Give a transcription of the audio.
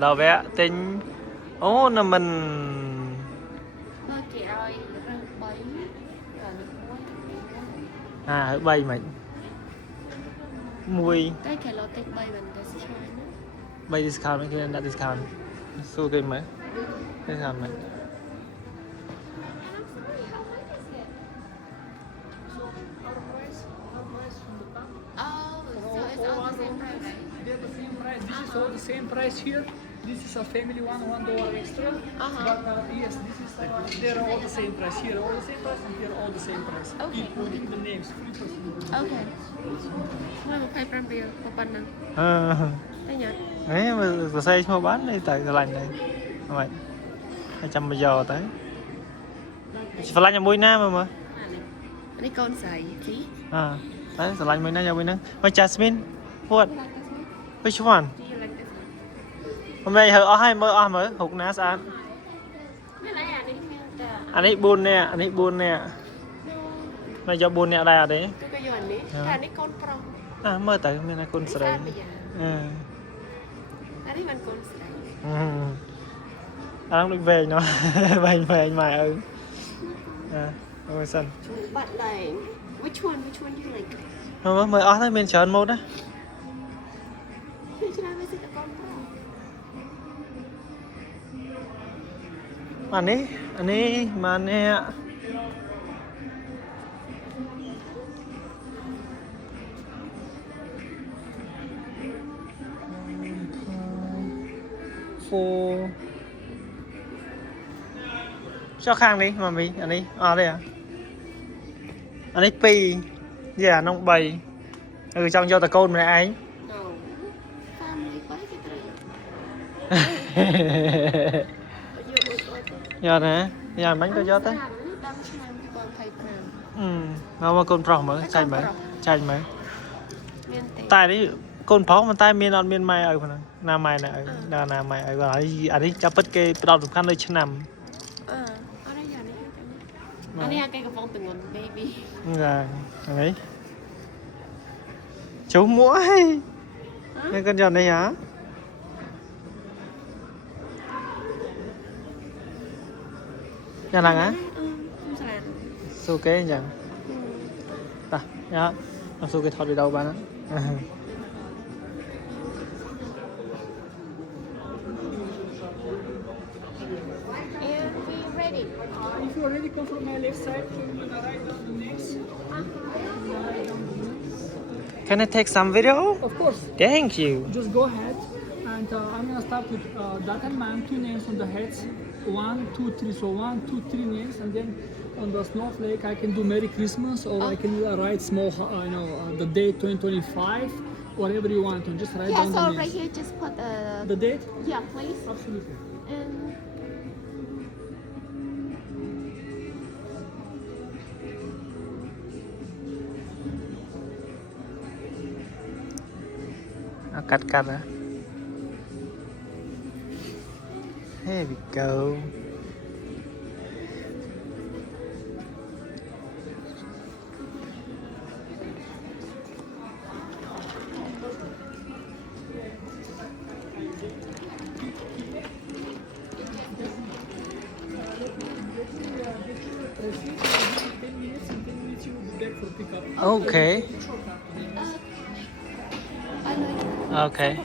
Đầu vẽ tính. Ô là mình chị ơi răng bấy còn bay mày mùi cái lo tích bay mình để chơi nữa bay discount mấy cái đã discount số cái mấy discount mấy oh so it's all the same price right? They're the same price. This is all the same price here. This is a family one, $1 extra. But yes, this is they're all the same price here, all the same price, and here all the same price, including the names, 3%. Okay. Thôi một 200 bill một phần nè. Đây nhỉ? Đấy mà xây mua bán đây tại lạnh này vậy 200 bây giờ tới phải lạnh nhà mũi nam mà Đây con xài tí. đấy phải lạnh mũi nam nhà mũi nam mà Jasmine what which one hôm nay ở hai mới hụt ná sao anh ấy buồn nè mày cho buồn nè đây à đấy Cái giòn đấy. Cái này con pro. mới tới mình là con sợi Anh ấy mình con xài. anh được về nó về anh mày ôi sân But like which one you like? không mới ở thấy mình chọn một đấy Should I visit the con pro? anh ấy mà nè phô cho khang đi mà mình anh ấy đây à anh ấy pi dạ nông bầy trong cho ta côn này anh No. Family quá cái giờ nè giờ bánh có gió tới mà con prong mới chanh mới tại đấy con phó mà tai miền on miền mai ở phần nam mai này nam mai ở gọi anh ấy cho bất kê đọc được khăn nơi chân nằm anh ấy cái phong từng ngọn baby rồi đấy chú muỗi nên con giòn đây hả nhà làng á số kế chẳng ta nhá nó số kế thọt đi đâu bạn á If you already come from my left side, you're gonna write down the names. Can I take some video? Of course. Thank you. Just go ahead, and I'm gonna start with that and man, 2 names on the heads, 1, 2, 3. So 1, 2, 3 names, and then on the snowflake I can do Merry Christmas, or I can write small, the date 2025, whatever you want, and just write down the names. right here just put The date? yeah please Absolutely. Cắt á. Here we go. Okay. Okay.